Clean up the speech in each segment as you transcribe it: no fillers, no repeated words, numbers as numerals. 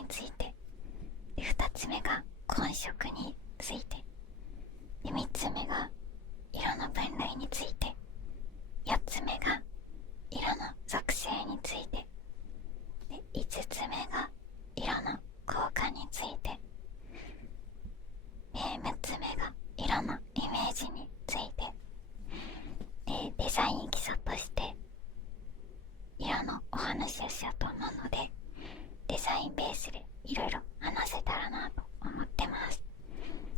について、で2つ目が混色について、で3つ目が色の分類について、4つ目が色の属性について、で5つ目が色の効果について、6つ目が色のイメージについて、デザイン基礎として色のお話をしようと思うので、デザインベースでいろいろ話せたらなと思ってます。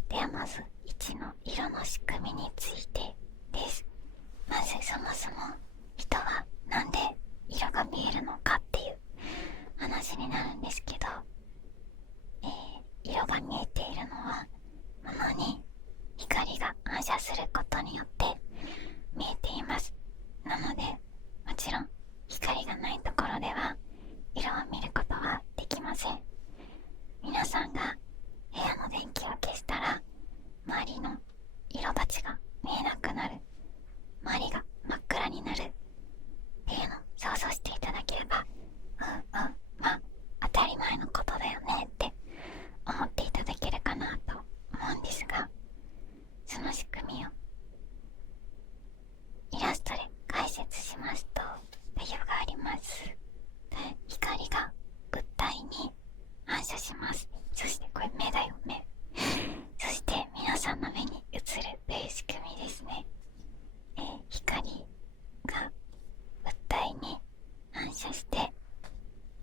ではまず1の色の仕組みについてです。まずそもそも人はなんで色が見えるのかっていう話になるんですけど、色が見えているのは物に光が反射することによって見えています。なのでもちろん光がないところでは色を見ることはできません。皆さんが部屋の電気を消したら周りの色たちが見えなくなる、周りが真っ暗になるっていうのを想像していただければ、まあ当たり前のことだよねって思っていただけるかなと思うんですが、その仕組みをイラストで解説しますと、内容があります。光が物体に反射します。そしてこれ目だよ、目。そして皆さんの目に映るという仕組みですね。光が物体に反射して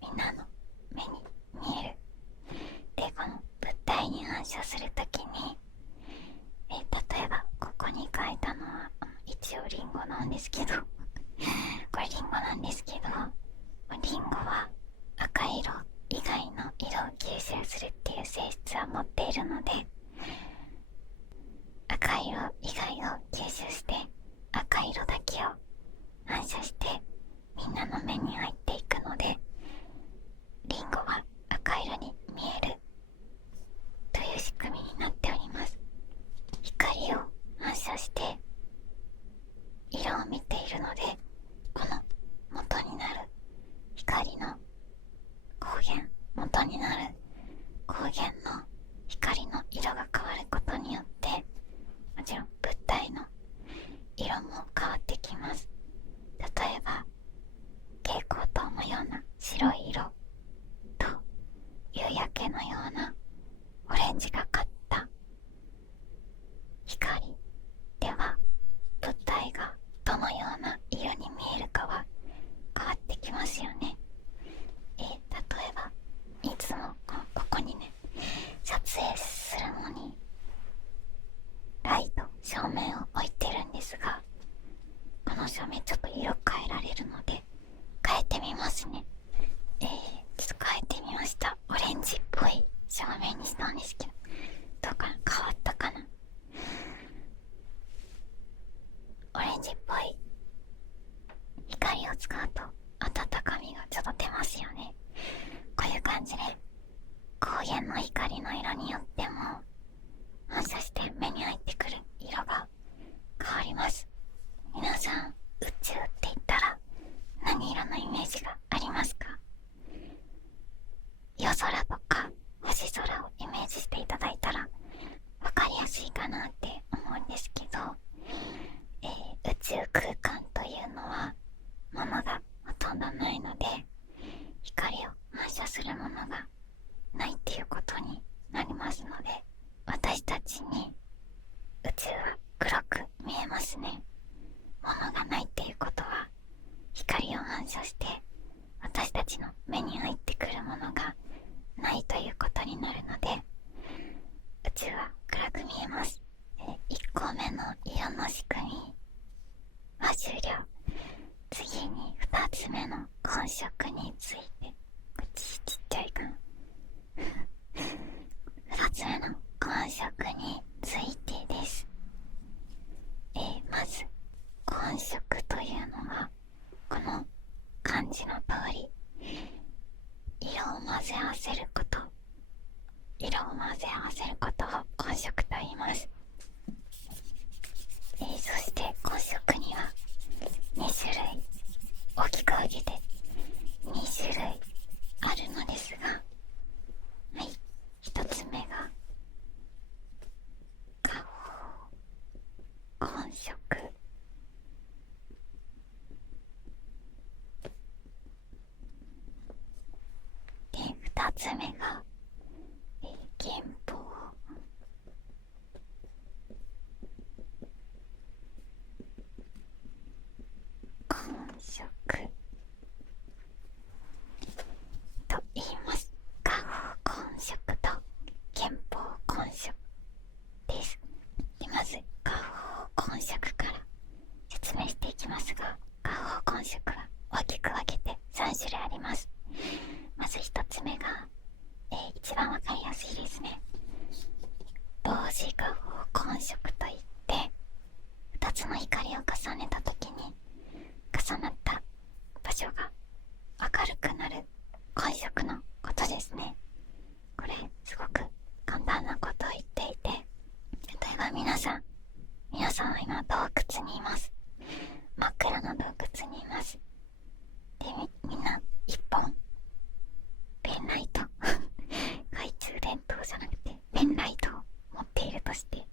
みんなの目に見える。でこの物体に反射するときに、例えばここに書いたのは一応リンゴなんですけどこれリンゴなんですけど、リンゴは赤色以外の色を吸収するっていう性質を持っているので、赤色以外を吸収して赤色だけを反射してみんなの目に入っていくので、リンゴは赤色に見えるという仕組みになっております。光を反射して色を見ているので、この元になる光の光源、元になる光源の光の色が変わることによって、もちろん物体の色も変わってきます。例えば蛍光灯のような白い色と夕焼けのようなオレンジがかった光では、物体がどのような色に見えるかは変わってきますよね。例えばいつもここにね、撮影するのにライト照明を置いてるんですが、この照明ちょっと色変えられるので変えてみますね。ちょっと変えてみました。オレンジっぽい照明にしたんですけど、どうかな、変わったかな。オレンジっぽい光を使うと温かみがちょっと出ますよね。こういう感じで光源の光の色によっても反射して目に入ってくる色が変わります。皆さん宇宙って言ったら何色のイメージがありますか？夜空とか星空をイメージしていただいたら分かりやすいかなって思うんですけど、宇宙空間というのはものがほとんどないので、光を反射するものがないっていうことになりますので、私たちに宇宙は黒く見えますね。ものがないっていうことは、光を反射して私たちの目に入ってくるものがないということになるので、宇宙は暗く見えます。1個目の色の仕組みは終了。次に2つ目の混色について、こっちちっちゃいかな2つ目の混色についてです。まず混色というのは、この漢字の通り色を混ぜ合わせること、色を混ぜ合わせることを混色と言います。そして混色には2種類、大きく分けて2種類あるのですが、つ目が、原稿混色と言います。画法混色と原稿混色です。でまず画法混色から説明していきますが、画法混色は大きく分けて3種類あります。まず1つ目が、一番わかりやすいですね。同時画法混色といって、2つの光を重ねた時に重なった場所が明るくなる混色のことですね。これすごく簡単なことを言っていて、例えば皆さんは今洞窟にいます。真っ暗な洞窟にいます。でみんな一本ペンライト懐中電灯じゃなくてペンライトを持っているとして、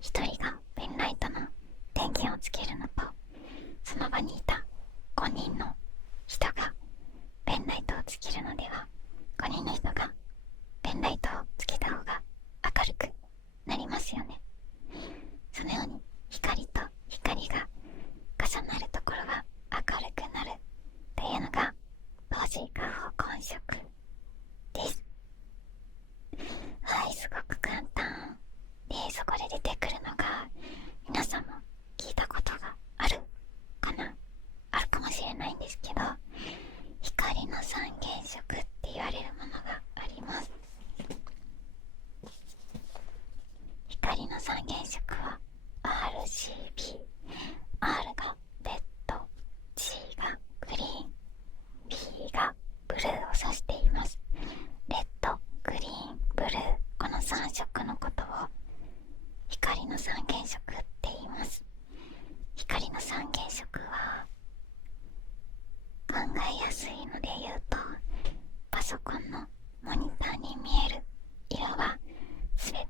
一人がペンライトの電源をつけるのと、その場にいた5人の人がペンライトをつけるのでは、5人の人がペンライトをつけた方が明るくなりますよね。そのように光と光が重なるところが明るくなるというのが同時画法混色です。はい、すごく簡単で、そこで出てくるのが皆さんも聞いたことがあるかな、あるかもしれないんですけど、光の三原色って言われるものがあります。光の三原色は RGB、 R がレッド、 G がグリーン、 B がブルーを指しています。レッド、グリーン、ブルー、この3色のことを光の三原色って言います。光の三原色は考えやすいので言うと、パソコンのモニターに見える色はすべて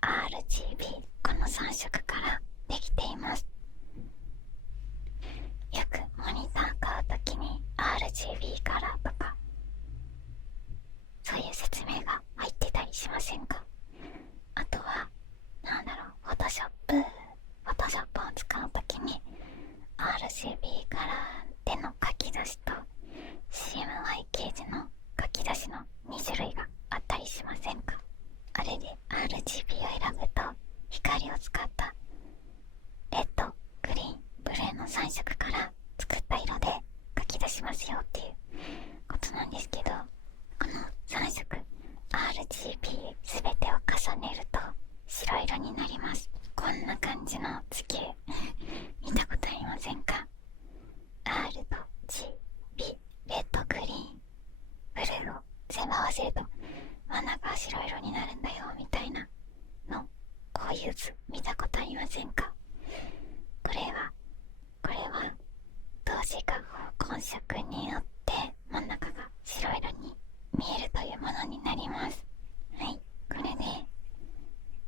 RGB、 この3色からできています。よくモニター買うときに RGB カラーとかそういう説明が入ってたりしませんか？あとはフォトショップを使うときに RGB カラーでの書き出しと CMYK での書き出しの2種類があったりしませんか？あれで RGB を選ぶと光を使ったレッド、グリーン、ブルーの3色から作った色で書き出しますよっていうことなんですけど、この3色 RGB すべてを重ねると白色になります。こんな感じの図形見たことありませんか？ R と G、B、レッド、グリーン、ブルーを全部合わせると真ん中が白色になるんだよみたいなの、こういう図見たことありませんか？これは同時画法混色によって真ん中が白色に見えるというものになります。はい、これで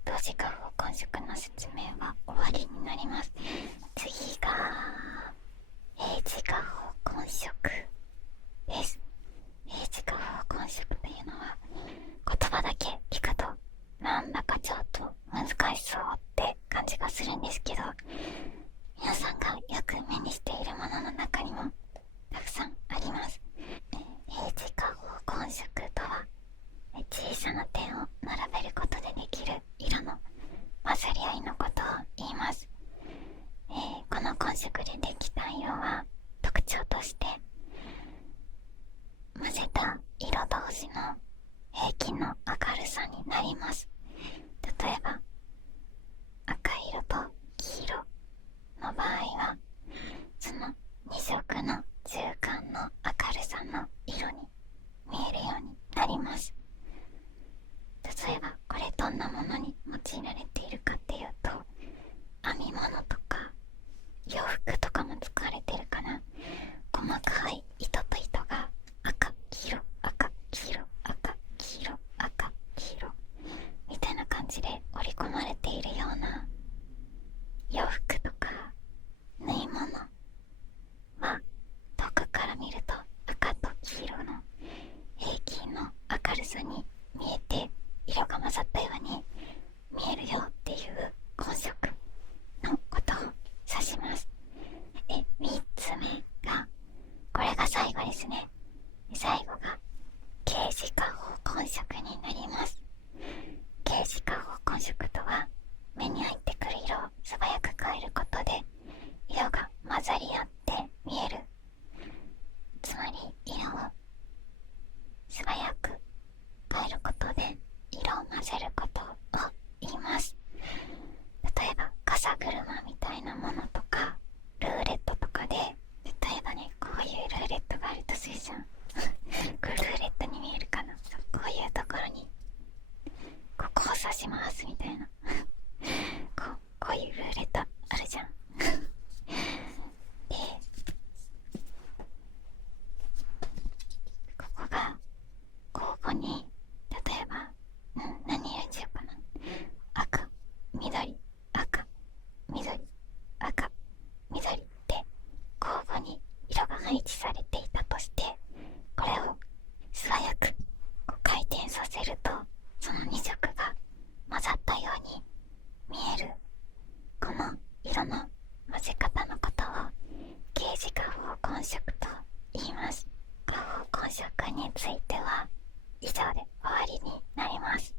同時画法混色の説明は終わりになります。次が英字画法混色です。英字画法混色というのは言葉だけ聞くとなんだかちょっと難しそうって感じがするんですけど、皆さんがよく目にしているものの中にもたくさんあります。英字画法混色とは小さな点を並べることでできる色の混ざり合いのことを言います。この混色でできた色は特徴として混ぜた色同士の平均の明るさになります。例えば赤色と黄色の場合はその2色の中間の明るさの色に見えるようになります。例えばこれどんなものに用いられているかっていうと、編み物とか洋服とかも使われてるかな。細かい糸と糸が赤、黄色、赤、黄色、赤、黄色、赤、黄色みたいな感じで織り込ませることを言います。例えば傘車みたいなものとかルーレットとかで、例えばね、こういうルーレットがあるとするじゃん。これルーレットに見えるかな。こういうところにここを刺しますみたいなこういうルーレットあるじゃん。で、ここが交互に、例えば、何色にしようかな。赤、緑、赤、緑、赤、緑って交互に色が配置されていたとして、これを素早くこう回転させると、その2色が混ざったように見える。この色の混ぜ方のことをゲージ下方混色と言います。下方混色については以上で終わりになります。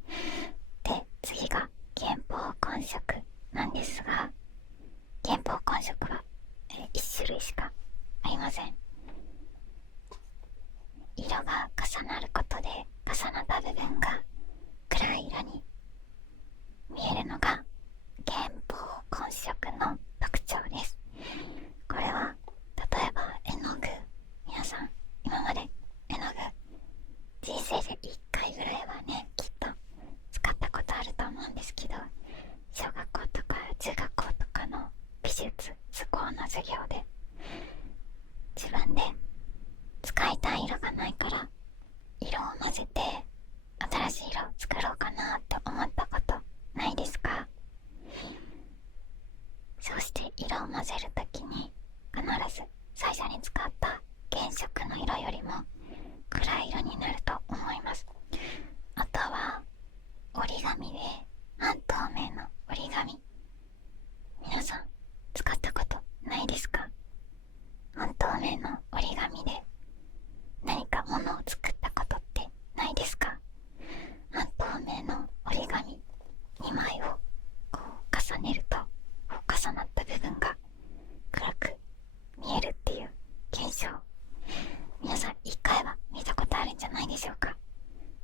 で、次が原方混色なんですが、原方混色は1種類しかありません。色が重なることで重なった部分が暗い色に見えるのが原方混色の特徴です。これは例えば絵の具、皆さん今まで絵の具人生で1回ぐらいはねきっと使ったことあると思うんですけど、小学校とか中学校とかの美術図工の授業で自分で使いたい色がないから色を混ぜて新しい色を作ろうかなって思ったことないですか？そうして色を混ぜるときに必ず最初に使った原色の色よりも暗い色になると思います。あとは折り紙で半透明の折り紙、皆さん使ったことないですか？半透明の折り紙で何か物を作ったことってないですか？半透明の折り紙2枚をこう重ねると重なった部分が暗く見えるっていう現象、皆さん1回は見たことあるんじゃないでしょうか。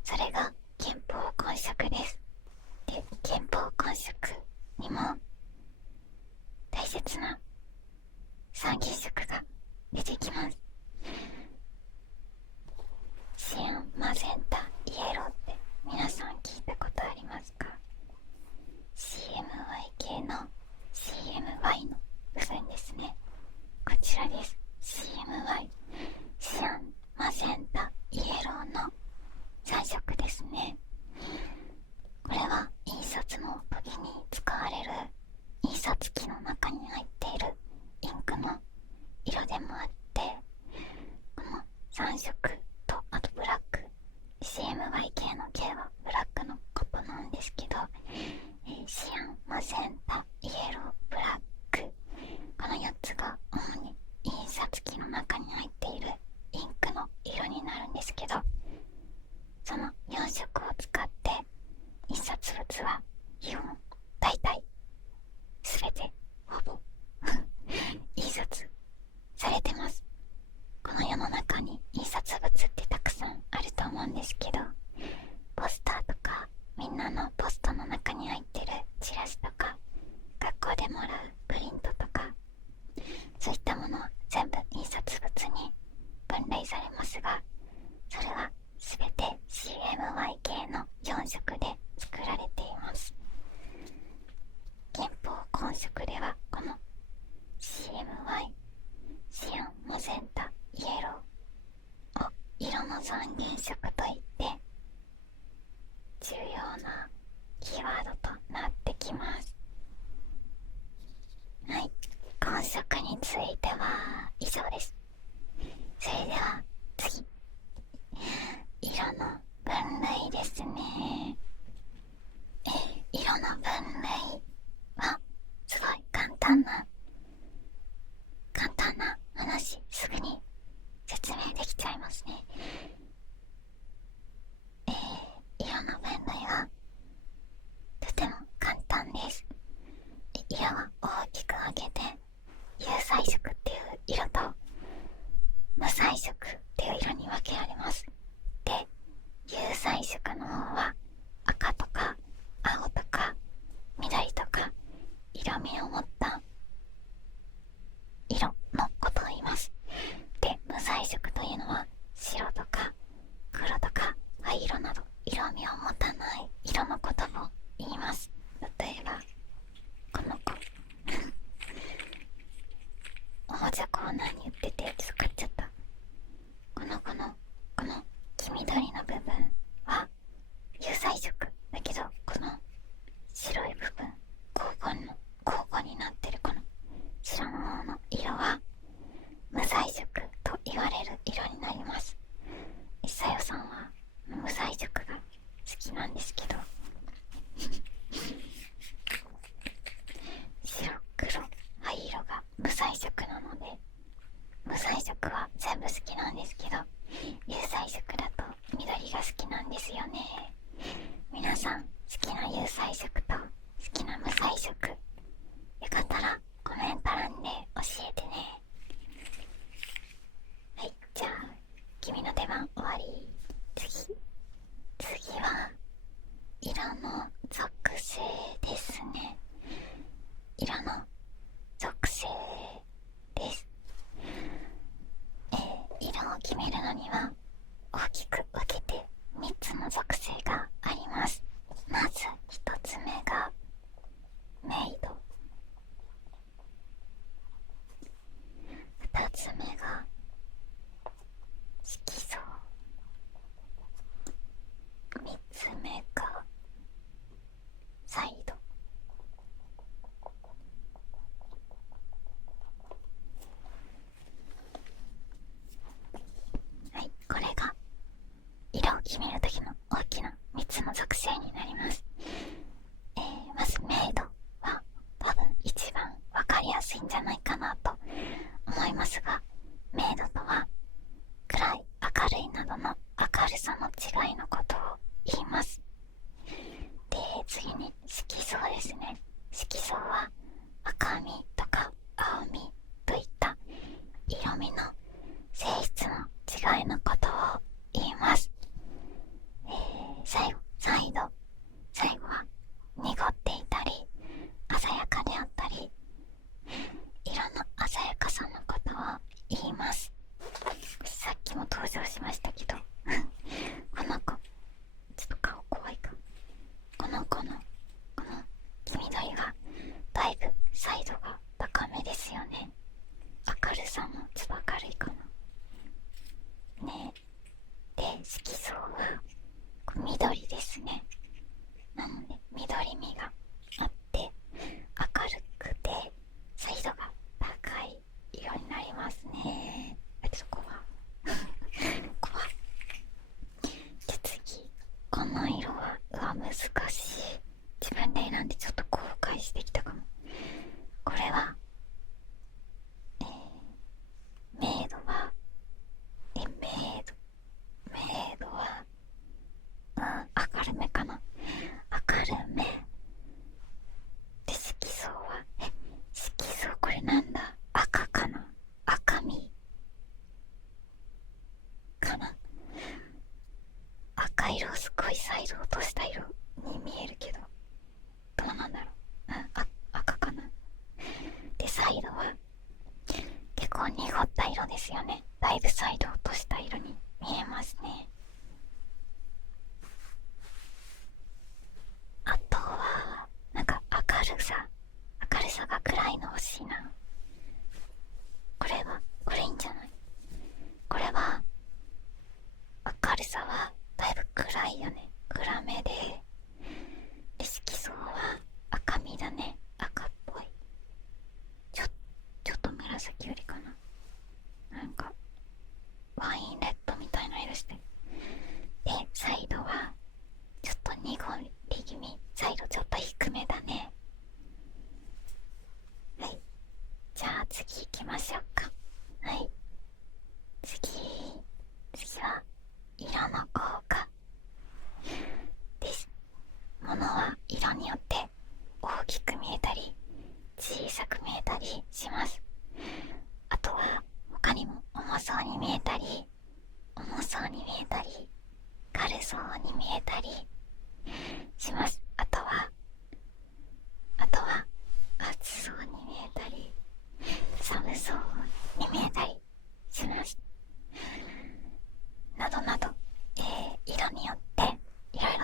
それが原方混色です。で、原方混色にも大切な三原色が出てきます。シアン、マゼンタ、イエローって皆さん聞いたことありますか？ CMY 系の CMY の部分ですね。こちらです。 CMY、 シアン、マゼンタ、イエローの3色ですね。これは印刷の時に使われる印刷機の中に入っているインクの色でもあって、この3色とあとブラック、 CMY 系の系はブラックのことなんですけど、シアン、マゼンタ、イエロー、ブラック、この4つが主に印刷機の中に入っているインクの色になるんですけど、その4色を使って印刷物は基本大体全てほぼ印刷されてます。この世の中に印刷物ってたくさんあると思うんですけど、ポスターとかみんなのポストの中に入ってるチラシとか学校でもらうプリントとか、そういったものは全部印刷物に分類されますが、それは全て CMY 系の4色で作られています。原方混色ではこの CMY、 シアン、マゼンタ、イエローを色の三原色といって重要なキーワードとなってきます。はい、混色については以上です。それでは次、色の分類ですね。色の分類はすごい簡単な話、すぐに説明できちゃいますね。色の分類はとても簡単です。色は大きく分けて有彩色っていう色と無彩色興味を持たない色のことも言います。例えばこの子おもちゃコーナーに売ってて使っちゃった。この子のこの黄緑の部分は有彩色だけど、この白い部分交互になってるこの白の方の色は無彩色と言われる色になります。さよさんは無彩色が好きなんですけど白黒灰色が無彩色なので、無彩色は全部好きなんですけど、有彩色だと緑が好きなんですよね。皆さん好きな有彩色と好きな無彩色よかったらコメント欄で教えてね。はい、じゃあ君の出番終わり。次は色の属性ですね。色の属性です。色を決めるのには大きく分けて3つの属性があります。まず1つ目がメイド、2つ目が色相、3つ目がサイド。はい、これが色を決めるときの大きな3つの属性になります。まずメイドは多分一番わかりやすいんじゃないかなと思いますが、メイドとは暗い明るいなどの明るさの違いのことを言います。で、次に色相ですね。色相は赤みとか青みといった色味の性質の違いのことを言います。最後は濁っていたり鮮やかであったり、色の鮮やかさのことを言います。さっきも登場しましたけどこの子ちょっと顔怖いか。この子のこの黄緑がだいぶサイドが高めですよね。明るさもちょっと明るいかなね。で、色相は緑ですね。なので緑みがあって明るくてサイドが高い色になりますね。ちょっと怖で、次この色は難しい。自分で選んでちょっと後悔してきたかも。これはメイドは明るめかな。明るめで、色相は色相これなんだ、赤かな。赤みかな。赤色すごいサイド落とした色に見えるけどどうなんだろう。赤かな。で、サイドは結構濁った色ですよね。だいぶサイド落とした色に見えますね。あとはなんか明るさが暗いの欲しいな。これいいんじゃない。これは明るさはだいぶ暗いよね。暗めで、色相は赤みだね。赤っぽい。ちょっと紫よりかな。なんかワインレッドみたいな色して。で、サイドはちょっと濁り気味。サイドちょっと低めだね。はい、じゃあ次行きましょうか。はい、次は色の効果です。物は色によって大きく見えたり小さく見えたりします。あとは他にも重そうに見えたり軽そうに見えたりします。あとは暑そうに見えたり寒そうに見えたりします。などなど、色によっていろいろ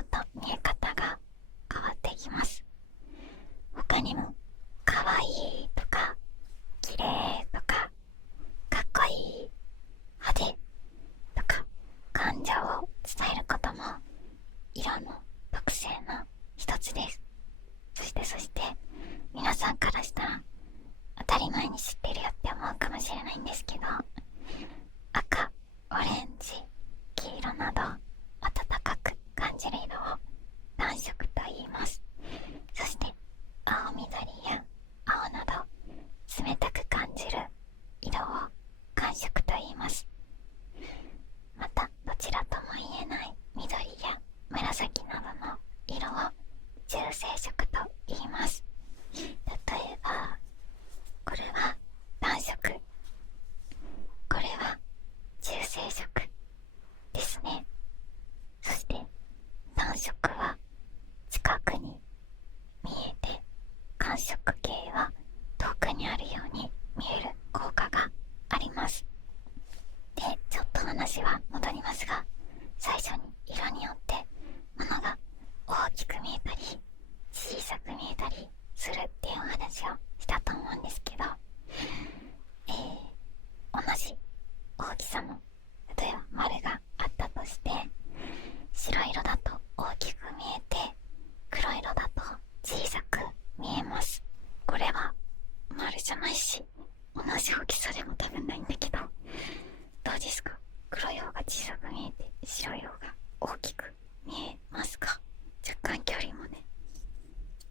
大きく見えますか？若干距離もね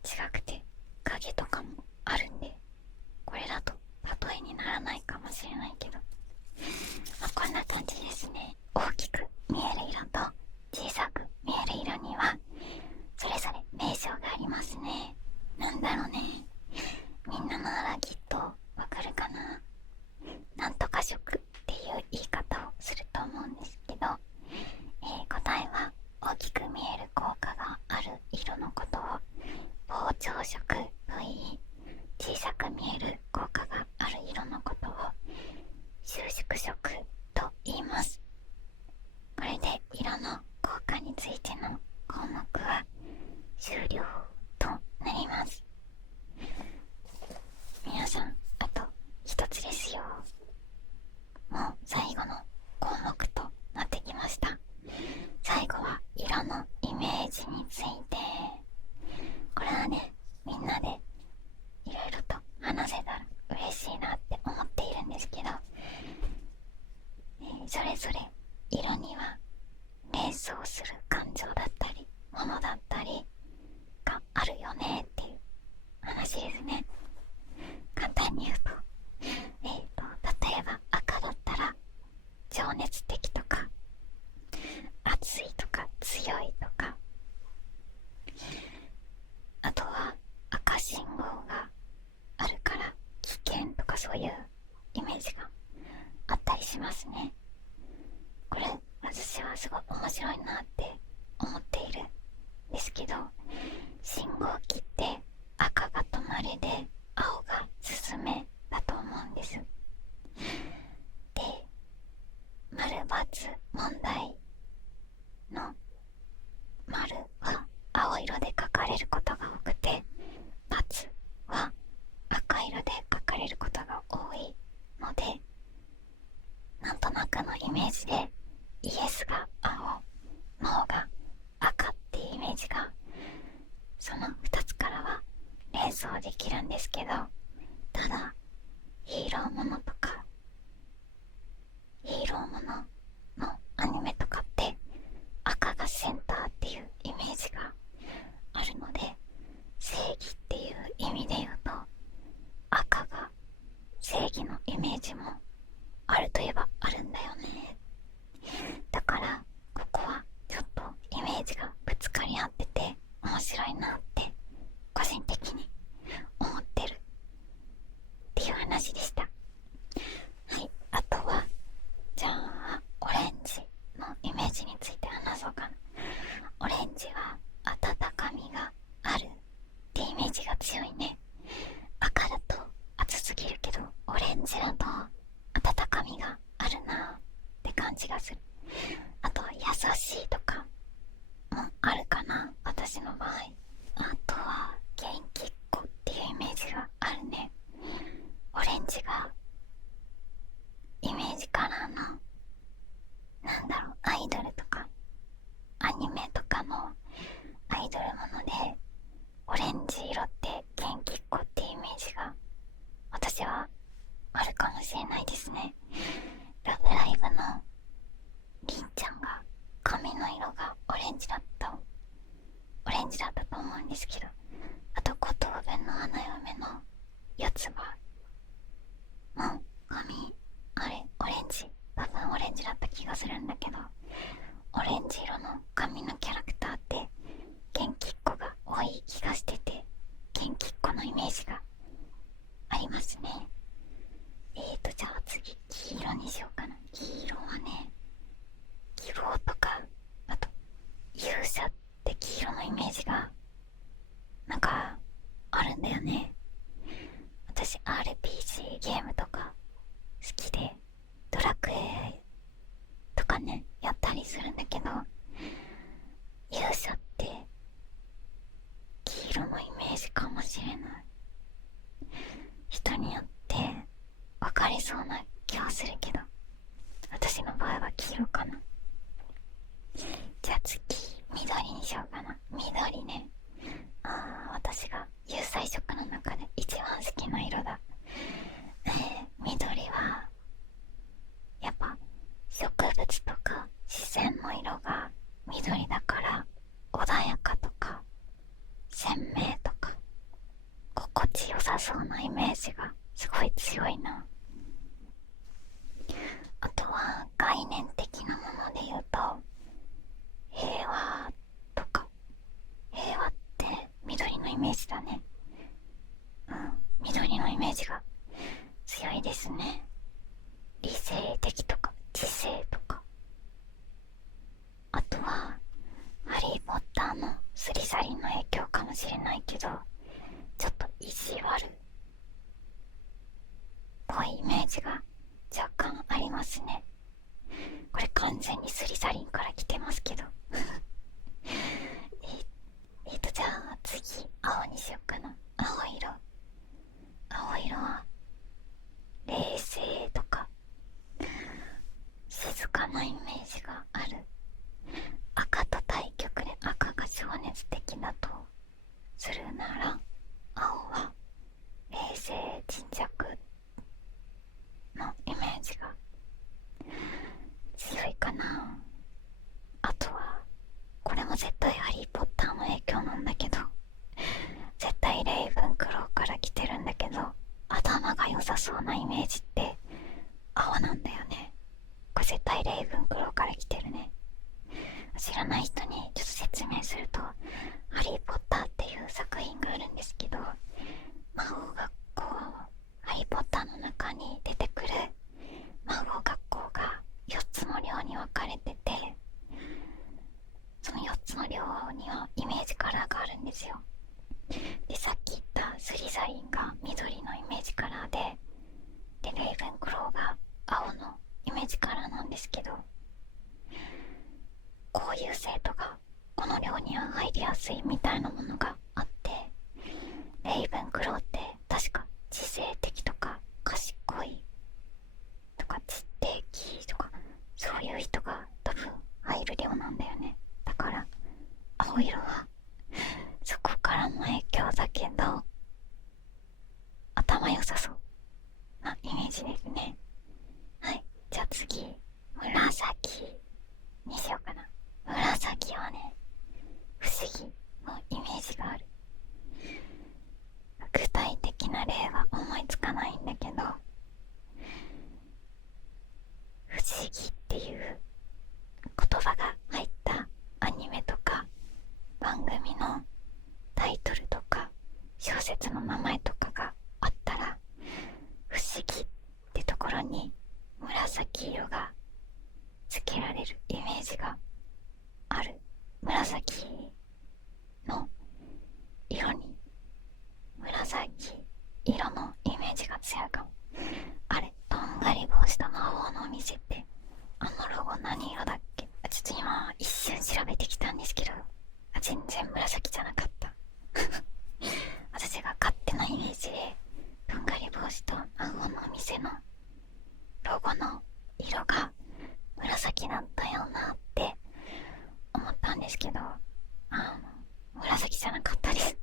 違くて影とかもあるんで、これだと例えにならないかもしれないけど、こんな感じですね。大きく見える色と小さく見える色にはそれぞれ名称がありますね。なんだろうね、みんなならきっとわかるかな。なんとか色っていう言い方をすると思うんですけど、答えは大きく見える効果がある色のことを膨張色と言い、小さく見える効果がある色のことを収縮色と言います。これで色の効果についての項目は終了となります。皆さん、あと一つですよ。もう最後の項目となってきました。最後は色のイメージについて。これはね、みんなでいろいろと話せたら嬉しいなって思っているんですけど、それぞれ色には連想する感情だったりものだったりがあるよねっていう話ですね。簡単に言うと、例えば赤だったら情熱的とか熱いとか強いとか、あとは赤信号があるから危険とか、そういうイメージがあったりしますね。これ私はすごい面白いなって思っているんですけど、信号機って赤が止まれで青が進めだと思うんです。で、丸×問題の丸は青色で書かれることが多くて、×は赤色で書かれることが多いので、なんとなくのイメージでイエスが青、ノーが赤っていうイメージがその2つからは連想できるんですけど、ただヒーローものとかヒーローもののアニメとかって赤がセンターっていうイメージがあるので、正義っていう意味で言うと赤が正義のイメージもあるといえばあるんだよね。だからここはちょっとイメージがぶつかり合ってて面白いなって個人的に思ってるっていう話でした。はい、あとはじゃあオレンジのイメージについて話そうかな。オレンジは温かみがあるってイメージが強いね。赤だと暑すぎるけど、オレンジだと温かみがあるなって感じがする。あとは優しいとかもあるかな、私の場合。あとは元気っ子っていうイメージがあるね。オレンジがイメージカラーのなんだろう、アイドルとかアニメとかのアイドルものでオレンジ色って元気っ子ってイメージが私はあるかもしれないですね。ラブライブのりんちゃんが髪の色がオレンジだったと思うんですけど、あと五等分の花嫁の四つ葉も髪あれオレンジ、多分オレンジだった気がするんだけど、オレンジ色の髪のキャラクターって元気っ子が多い気がしてて、元気っ子のイメージがありますね。じゃあ次黄色にしようかな。黄色はね、希望とか、あと勇者って黄色のイメージがなんかあるんだよね。私 RPG ゲームとか好きでドラクエとかねやったりするんだけど、勇者って黄色のイメージかもしれない。人によって分かりそうな気はするけど、私の場合は黄色かな。じゃあ次緑にしようかな。緑ね、私が有彩色の中で一番好きな色だ。緑はやっぱ植物とか自然の色が緑緑だから穏やかとか鮮明とか心地よさそうなイメージがすごい強いな。あとは概念的なもので言うと平和とか、平和って緑のイメージだね。緑のイメージが強いですね。理性的とか知性とか、あとはハリー・ポッターのスリザリンの影響かもしれないけど、ちょっと意地悪っぽいイメージが若干ありますね。これ完全にスリザリンから来てますけどじゃあ次青にしよっかな。青色は冷静とか静かなイメージがある。赤と対極で赤が情熱的だとするなら、青は冷静沈着のイメージが強いかな。あとはこれも絶対ハリー・ポッターの影響なんだけど、絶対レイブンクローから来てるんだけど、頭が良さそうなイメージって青なんだよね。これ絶対レイブンクローから来てるね。知らない人にちょっと説明すると、ハリー・ポッターっていう作品があるんですけど、魔法学校、ハリー・ポッターの中に出てくる魔法学校が4つの寮に分かれてて、その4つの寮にはイメージカラーがあるんですよ。で、さっき言ったスリザリンが緑のイメージカラーで、レイブンクローが青のイメージカラーなんですけど、こういう生徒がこの寮には入りやすいみたいなものがあって、レイブンクローって確か知性的とか賢いとか知的とか、そういう人が多分入る寮なんだよね。だから青色はそこからの影響だけど頭良さそうなイメージですね。はい、じゃあ次紫にしようかな。紫はね、不思議のイメージがある。具体的な例は思いつかないんだけど、不思議っていう言葉が入ったアニメとか番組のタイトルとか小説の名前とかがあったら、不思議ってところに紫色がつけられるイメージがある。紫の色に紫色のイメージが強いかも。あれ、とんがり帽子と魔法のお店ってあのロゴ何色だっけ。ちょっと今一瞬調べてきたんですけど、全然紫じゃなかった私が勝手なイメージでとんがり帽子と魔法のお店のロゴの色が紫だったよなって思ったんですけど、紫じゃなかったです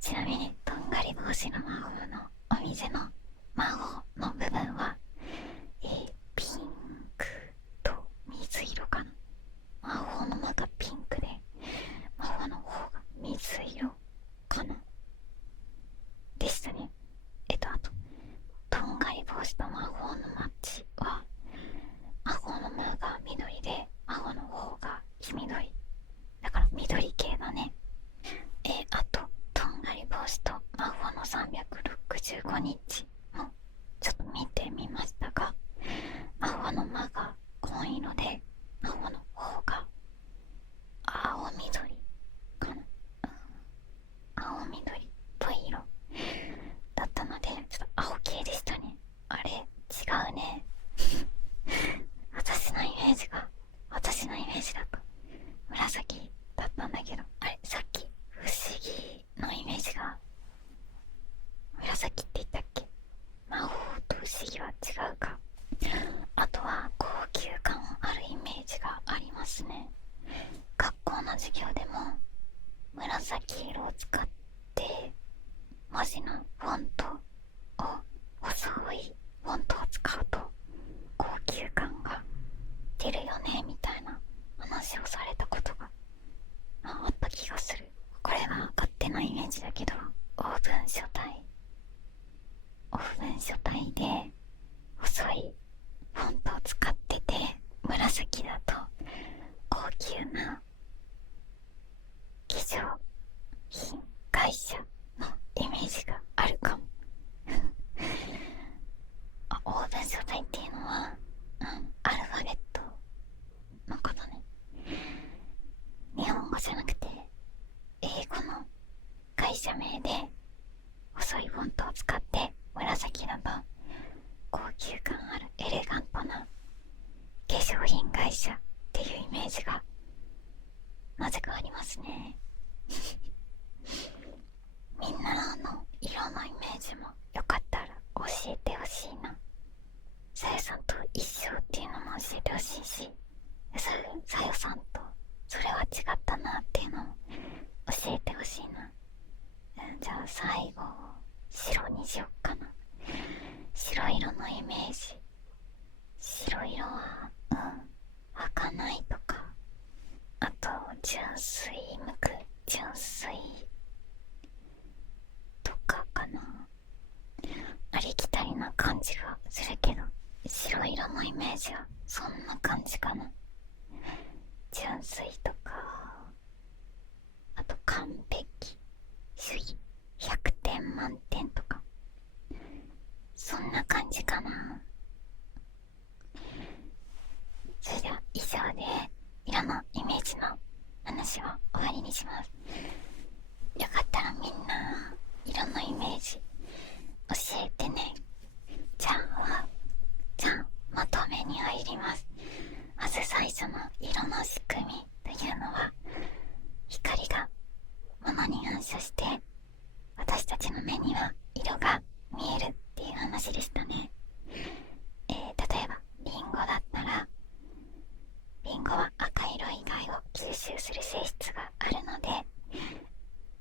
ちなみにとんがり帽子の魔法のお店の魔法の部分は、ピンクと水色かな。魔法のまたピンクで魔法の方が水色かなでしたね。あととんがり帽子と魔法のマッチは、魔法の魔が緑で魔法の方が黄緑だから緑系だね。あととんがり帽子と魔法の365日もちょっと見てみましたが、魔法の魔が紺色で魔法の方が青緑かな、青緑っぽい色だったので、ちょっと青系でしたね。あれ違うね私のイメージだと紫だったんだけど、あれさっき不思議のイメージが紫って言ったっけ。魔法と不思議は違うか。あとは高級感あるイメージがありますね。学校の授業でも紫色を使って文字のフォントを、細いフォントを使うと高級感が出るよねみたいな話をされ手のイメージだけど、オーブン書体で細いフォントを使ってて、紫だと高級な化粧品会社のイメージがあるかもオーブン書体っていうのは、アルファベットのことね。日本語じゃなくて英語の会社名で、細いフォントを使って紫だと高級感あるエレガントな化粧品会社っていうイメージがなぜかありますねみんなの色のイメージもよかったら教えてほしいな。さよさんと一緒っていうのも教えてほしいし、さよさんとそれは違ったなっていうのも教えてほしいな。じゃあ最後白にしよっかな。白色のイメージ。白色は儚いとか、あと純粋とかかな。ありきたりな感じがするけど、白色のイメージはそんな感じかな。純粋とか、あと完璧主義、100点満点とか、そんな感じかな。それでは以上で色のイメージの話を終わりにします。よかったらみんな色のイメージ教えてね。じゃあまとめに入ります。まず最初の色の仕組みというのは、光が物に反射して私たちの目には色が見えるっていう話でしたね。例えばリンゴだったら、リンゴは赤色以外を吸収する性質があるので、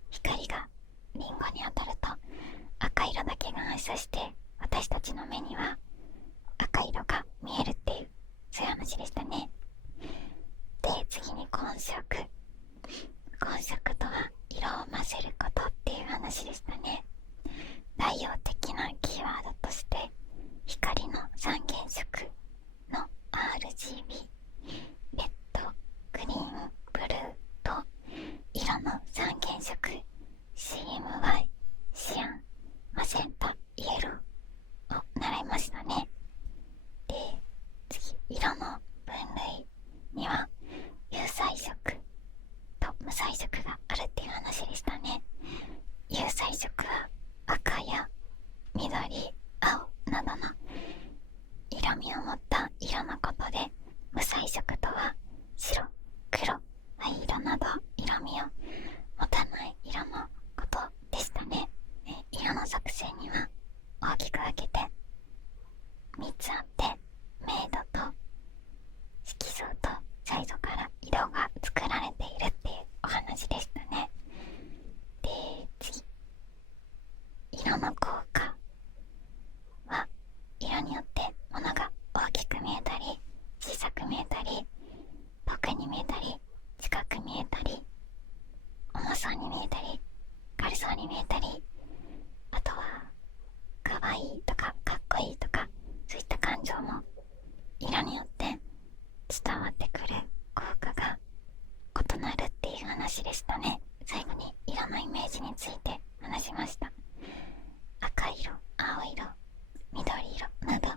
光がリンゴに当たると赤色だけが反射して、私たちの目には赤色が見えるっていう、そういう話でしたね。で、次に混色とは色を混ぜることっていう話でしたね。代表的なキーワードとして、光の三原色の RGB、 レッド、グリーン、ブルーと、色の三原色 CMY、 シアン、マゼンタ、イエローを習いましたね。で、次、色の分類には有彩色と無彩色があるっていう話でしたね。有彩色は赤や緑、青などの色味を持った色のことで、無彩色とは白、黒、灰色など色味を持たない色のことでしたね。色の属性には大きく分けて3つあって、明度と色相と彩度から色が作られているっていうお話でしたね。で、次、色の効果は、色によって物が大きく見えたり小さく見えたり、遠くに見えたり近く見えたり、重そうに見えたり軽そうに見えたり、あとは可愛いとかかっこいいとか、そういった感情も色によって伝わってくる効果が異なるっていう話でしたね。最後に色のイメージについて話しました。赤色、青色、緑色など